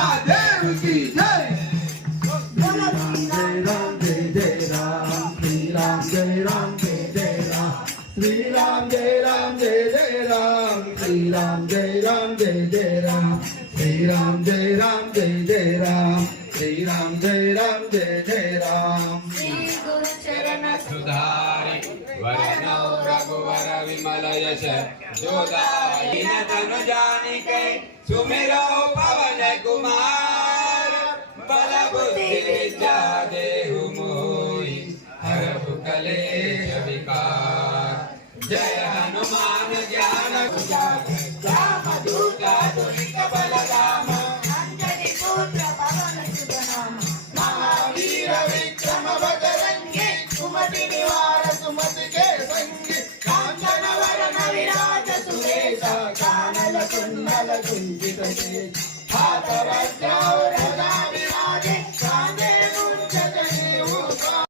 महादेव की जय। जय राम जय जय राम, श्री राम जय राम जय जय राम, श्री राम जय राम जय जय राम, श्री राम जय राम जय जय राम, श्री राम जय राम जय जय राम, श्री राम जय राम जय जय राम। श्री गुरु चरण सुधारि वरनौ रघुवर विमल यश जोदायि न तनु जानिके सुमिरो पवन कुमार बल बुद्धि विद्या देहु मोहि हरहु कलेश विकार। जय हनुमान ज्ञान राम दूत तुलित बलराम अंजनी पुत्र पवन सुत नाम महावीर विक्रम बजरंगी सुमति निवार सुमति के संगी कांचन वरण विराज सुरेश कानन कुंडल कुंजित केश हाथ वज्र